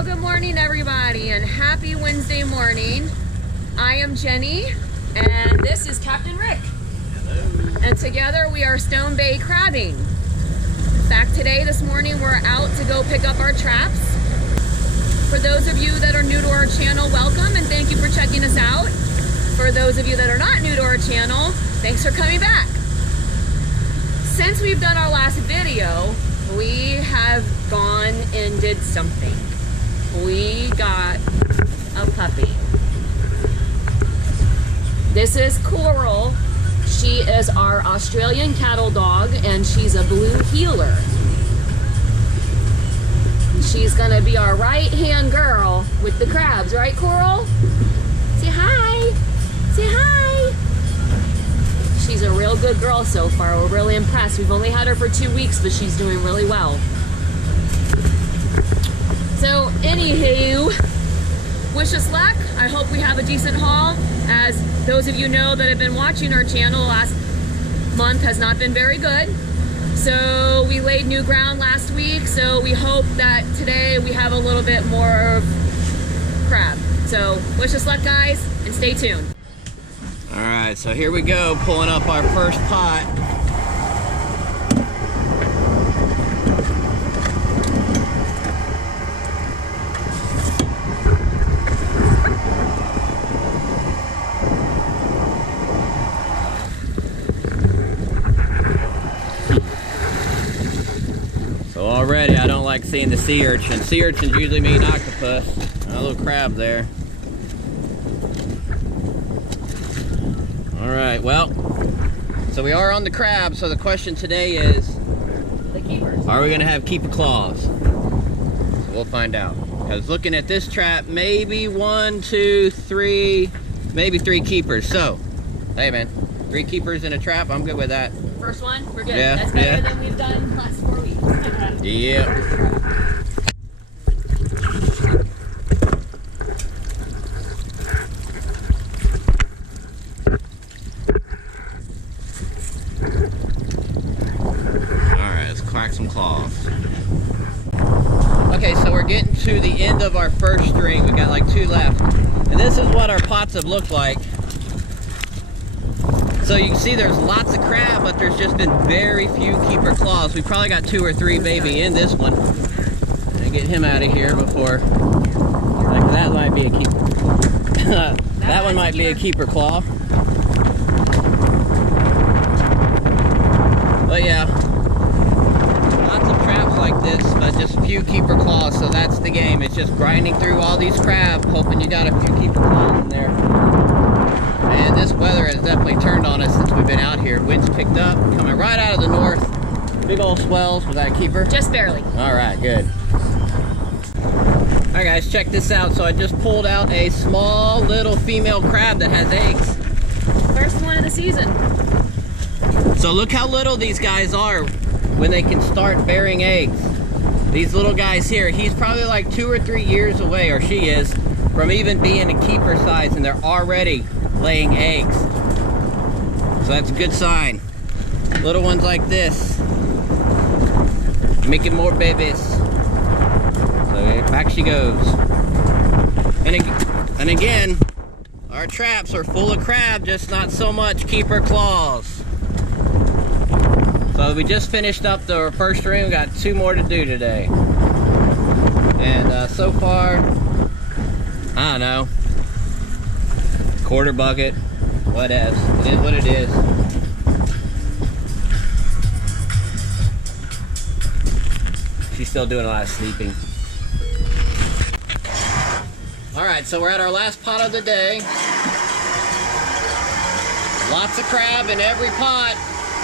Well, good morning everybody and happy Wednesday morning. I am Jenny and this is Captain Rick. Hello. And together we are Stone Bay crabbing. In fact, this morning we're out to go pick up our traps. For those of you that are new to our channel, welcome and thank you for checking us out. For those of you that are not new to our channel, thanks for coming back. Since we've done our last video, we have gone and did something. We got a puppy. This is Coral. She is our Australian cattle dog and she's a blue heeler. She's gonna be our right-hand girl with the crabs, right, Coral? Say hi. Say hi. She's a real good girl so far. We're really impressed. We've only had her for 2 weeks, but she's doing really well. So, anywho, wish us luck. I hope we have a decent haul. As those of you know that have been watching our channel, last month has not been very good. So we laid new ground last week, so we hope that today we have a little bit more crab. So wish us luck, guys, and stay tuned. All right, so here we go, pulling up our first pot. So already I don't like seeing the sea urchin. Sea urchins usually mean octopus. A little crab there. All right, well, so we are on the crab, so the question today is, The keepers. are we gonna have keeper claws? So we'll find out. Because looking at this trap, maybe 1, 2, 3, maybe 3 keepers. So, hey man, 3 keepers in a trap, I'm good with that. First one, we're good. Yeah, That's better yeah. than we've done the last 4 weeks. Yeah. Crack some claws. Okay, so we're getting to the end of our first string. We got like 2 left. And this is what our pots have looked like. So you can see there's lots of crab, but there's just been very few keeper claws. We probably got 2 or 3 maybe in this one. And get him out of here before, like, that might be a keeper. that one might be a keeper claw. But yeah. Like this, but just a few keeper claws, so that's the game. It's just grinding through all these crab, hoping you got a few keeper claws in there. And this weather has definitely turned on us since we've been out here. Winds picked up, coming right out of the north. Big old swells. Was that a keeper? Just barely. All right, good. All right, guys, check this out. So I just pulled out a small little female crab that has eggs. First one of the season. So look how little these guys are when they can start bearing eggs. These little guys here, he's probably like 2 or 3 years away, or she is, from even being a keeper size, and they're already laying eggs. So that's a good sign. Little ones like this, making more babies. So back she goes. And again, our traps are full of crab, just not so much keeper claws. So we just finished up the first string. We got 2 more to do today. And so far, I don't know, quarter bucket, whatever. It is what it is. She's still doing a lot of sleeping. All right, so we're at our last pot of the day. Lots of crab in every pot.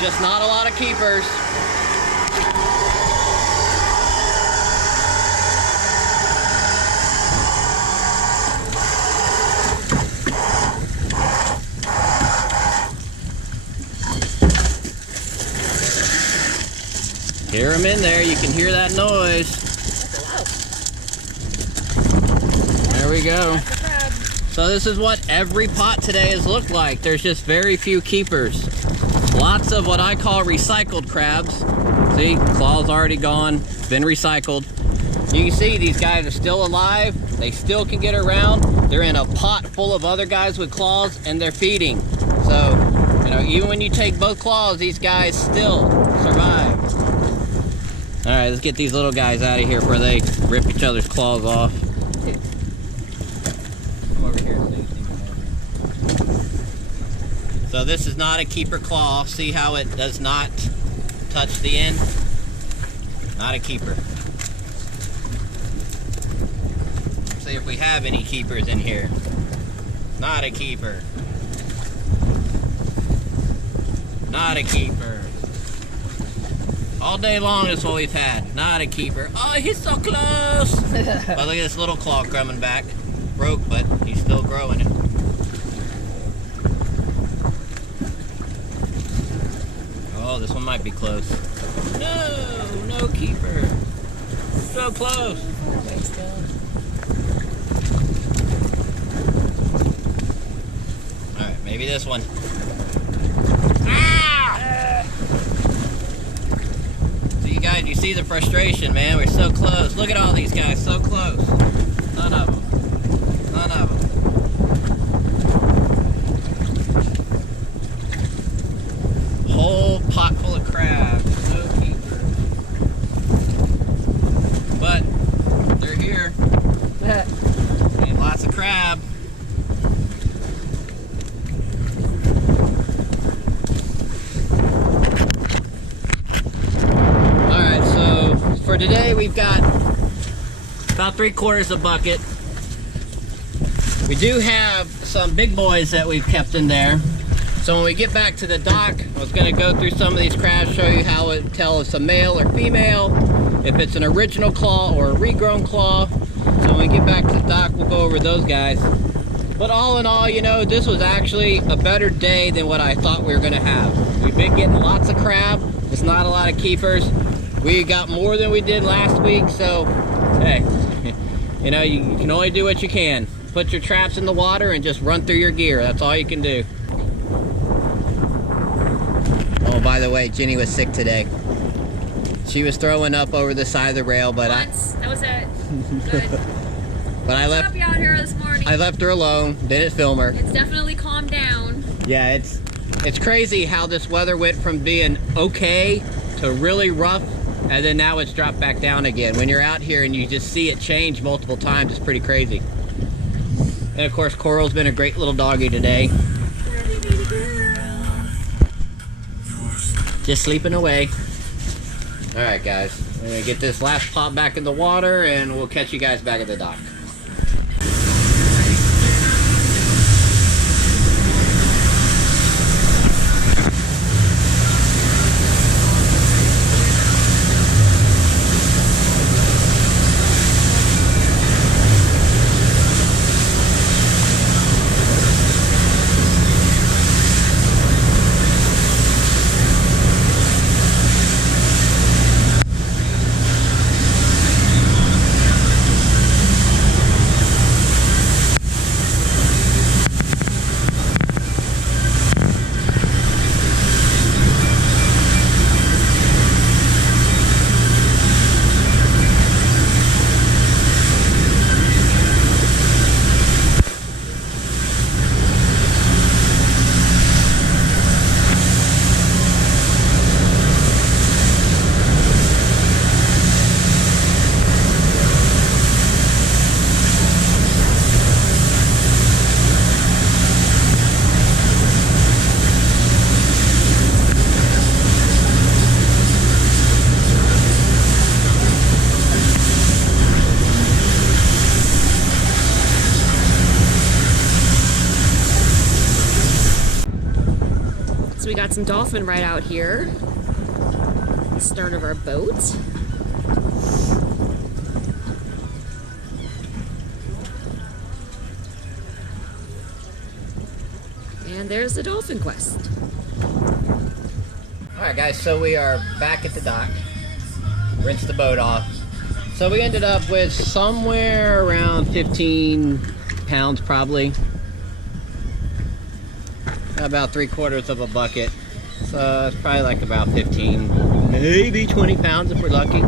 Just not a lot of keepers. Hear them in there. You can hear that noise. There we go. So this is what every pot today has looked like. There's just very few keepers. Lots of what I call recycled crabs. See, claw's already gone, been recycled. You can see these guys are still alive. They still can get around. They're in a pot full of other guys with claws, and they're feeding. So, you know, even when you take both claws, these guys still survive. All right, let's get these little guys out of here before they rip each other's claws off. Come over here. So this is not a keeper claw. See how it does not touch the end? Not a keeper. See if we have any keepers in here. Not a keeper. Not a keeper. All day long is what we've had. Not a keeper. Oh, he's so close! But look at this little claw coming back. Broke, but he's still growing it. Oh, this one might be close. No, no keeper. So close. Alright, maybe this one. Ah! So you guys, you see the frustration, man. We're so close. Look at all these guys, so close. None of them. None of them. Whole pot full of crabs. No keeper. But they're here. And lots of crab. Alright, so for today we've got about 3/4 of a bucket. We do have some big boys that we've kept in there. So when we get back to the dock, I was going to go through some of these crabs, show you how it tell if it's a male or female, if it's an original claw or a regrown claw. So when we get back to the dock, we'll go over those guys. But all in all, you know, this was actually a better day than what I thought we were going to have. We've been getting lots of crab. It's not a lot of keepers. We got more than we did last week, so hey, you know, you can only do what you can. Put your traps in the water and just run through your gear. That's all you can do. Oh, by the way, Jenny was sick today. She was throwing up over the side of the rail, but that was it. Good. But I left you out here this morning. I left her alone. Didn't film her. It's definitely calmed down. Yeah, it's crazy how this weather went from being okay to really rough, and then now it's dropped back down again. When you're out here and you just see it change multiple times, it's pretty crazy. And of course, Coral's been a great little doggy today. Just sleeping away. Alright guys, we're gonna get this last pot back in the water and we'll catch you guys back at the dock. We got some dolphin right out here, the stern of our boat. And there's the dolphin quest. Alright guys, so we are back at the dock. Rinsed the boat off. So we ended up with somewhere around 15 pounds probably. About 3/4 of a bucket. So it's probably like about 15, maybe 20 pounds if we're lucky.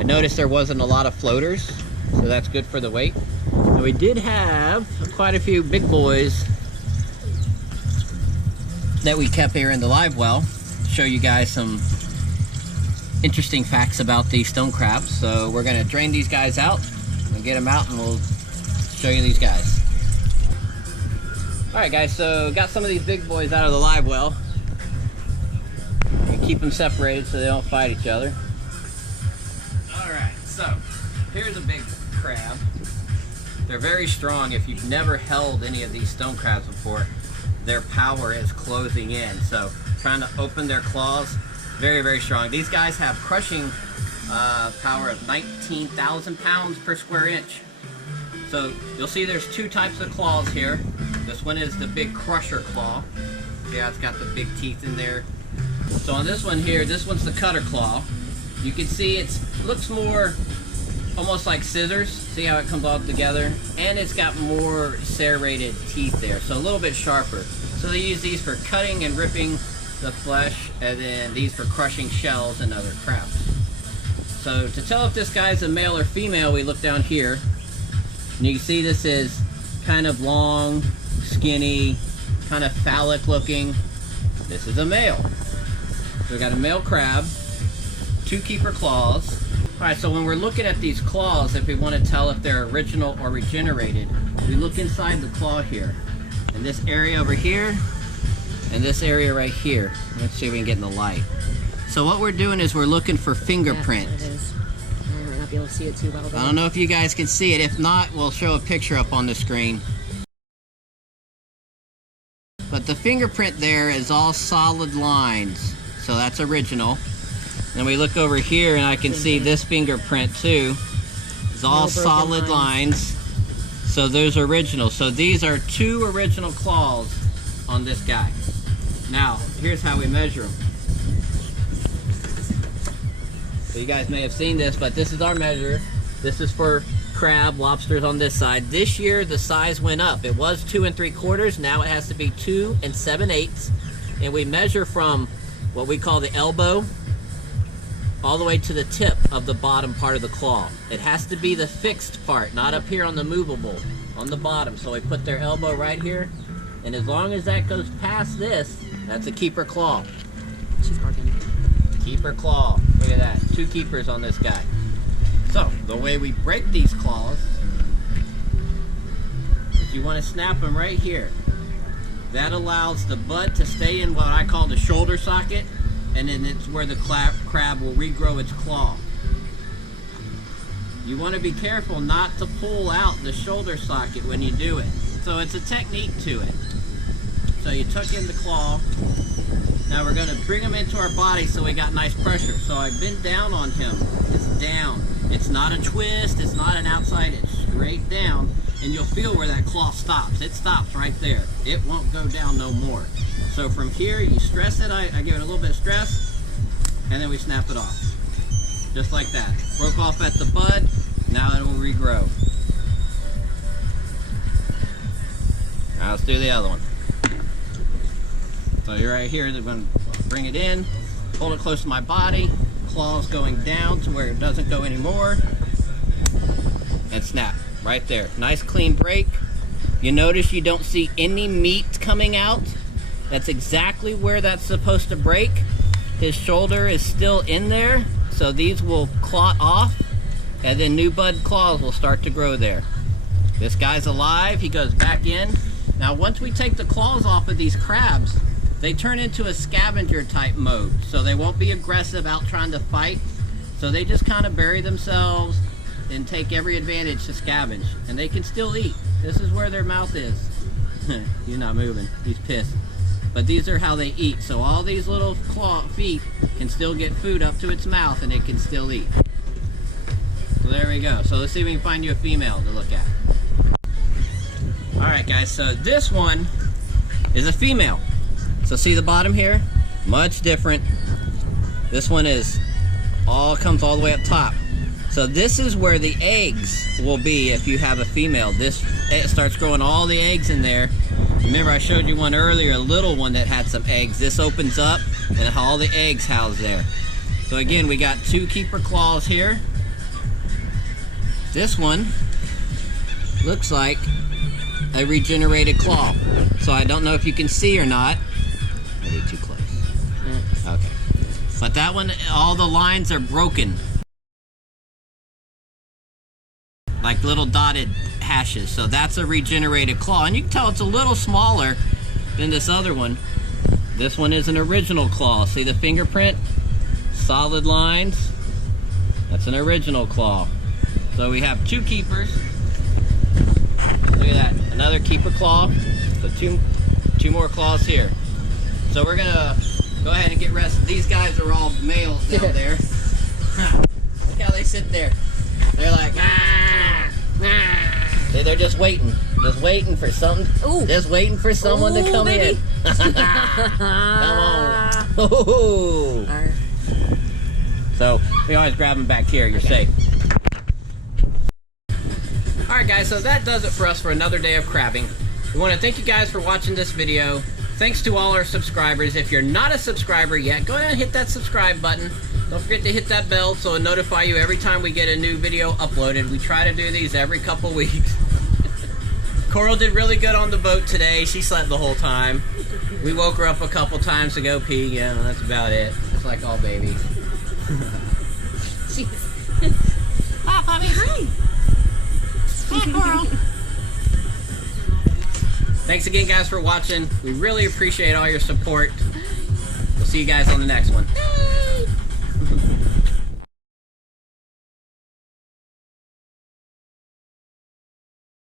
I noticed there wasn't a lot of floaters, so that's good for the weight. And we did have quite a few big boys that we kept here in the live well. Show you guys some interesting facts about these stone crabs. So we're gonna drain these guys out and get them out, and we'll show you these guys. All right, guys, so got some of these big boys out of the live well. And keep them separated so they don't fight each other. All right, so here's a big crab. They're very strong. If you've never held any of these stone crabs before, their power is closing in. So trying to open their claws, very, very strong. These guys have crushing power of 19,000 pounds per square inch. So you'll see there's two types of claws here. This one is the big crusher claw. See how it's got the big teeth in there. So on this one here, this one's the cutter claw. You can see it looks more almost like scissors. See how it comes all together? And it's got more serrated teeth there, so a little bit sharper. So they use these for cutting and ripping the flesh, and then these for crushing shells and other crabs. So to tell if this guy's a male or female, we look down here, and you can see this is kind of long, skinny, kind of phallic looking. This is a male. So we got a male crab, two keeper claws. All right, so when we're looking at these claws, if we want to tell if they're original or regenerated, we look inside the claw here. And this area over here, and this area right here. Let's see if we can get in the light. So what we're doing is we're looking for fingerprints. Yeah, it is. I might not be able to see it too well. I don't know if you guys can see it. If not, we'll show a picture up on the screen. But the fingerprint there is all solid lines. So that's original. And we look over here and I can see this fingerprint too. It's all solid lines. So those are original. So these are two original claws on this guy. Now, here's how we measure them. So you guys may have seen this, but this is our measure. This is for crab, lobsters on this side. This year the size went up. It was 2 3/4. Now it has to be 2 7/8. And we measure from what we call the elbow all the way to the tip of the bottom part of the claw. It has to be the fixed part, not up here on the movable, on the bottom. So we put their elbow right here, and as long as that goes past this, that's a keeper claw. She's barking. Keeper claw. Look at that. Two keepers on this guy. So the way we break these claws is you want to snap them right here. That allows the bud to stay in what I call the shoulder socket, and then it's where the crab will regrow its claw. You want to be careful not to pull out the shoulder socket when you do it. So it's a technique to it. So you tuck in the claw. Now we're going to bring him into our body so we got nice pressure. So I bend down on him. It's down. It's not a twist. It's not an outside. It's straight down. And you'll feel where that claw stops. It stops right there. It won't go down no more. So from here, you stress it. I give it a little bit of stress, and then we snap it off. Just like that. Broke off at the bud. Now it will regrow. Now let's do the other one. So you're right here. They're going to bring it in, hold it close to my body, claws going down to where it doesn't go anymore, and snap right there. Nice clean break. You notice you don't see any meat coming out. That's exactly where that's supposed to break. His shoulder is still in there, so these will clot off, and then new bud claws will start to grow there. This guy's alive. He goes back in. Now once we take the claws off of these crabs, they turn into a scavenger type mode, so they won't be aggressive out trying to fight. So they just kind of bury themselves and take every advantage to scavenge, and they can still eat. This is where their mouth is. He's not moving. He's pissed. But these are how they eat. So all these little claw feet can still get food up to its mouth, and it can still eat. So there we go. So let's see if we can find you a female to look at. All right, guys. So this one is a female. So see the bottom here? Much different. This one comes all the way up top. So this is where the eggs will be if you have a female. It starts growing all the eggs in there. Remember I showed you one earlier, a little one that had some eggs. This opens up and all the eggs housed there. So again, we got two keeper claws here. This one looks like a regenerated claw. So I don't know if you can see or not. Maybe too close. Okay. But that one, all the lines are broken. Like little dotted hashes. So that's a regenerated claw. And you can tell it's a little smaller than this other one. This one is an original claw. See the fingerprint? Solid lines. That's an original claw. So we have 2 keepers. Look at that. Another keeper claw. So two more claws here. So we're gonna go ahead and get rest. These guys are all males down there. Look how they sit there. They're like, they're just waiting. Just waiting for something. Ooh. Just waiting for someone to come baby. in. Come on. Ooh. Right. So we always grab them back here. You're safe. Alright guys, so that does it for us for another day of crabbing. We want to thank you guys for watching this video. Thanks to all our subscribers. If you're not a subscriber yet, go ahead and hit that subscribe button. Don't forget to hit that bell so it'll notify you every time we get a new video uploaded. We try to do these every couple weeks. Coral did really good on the boat today. She slept the whole time. We woke her up a couple times to go pee. Yeah, that's about it. Just like all babies. Hi, puppies. Hi. Hi, Coral. Thanks again, guys, for watching. We really appreciate all your support. We'll see you guys on the next one.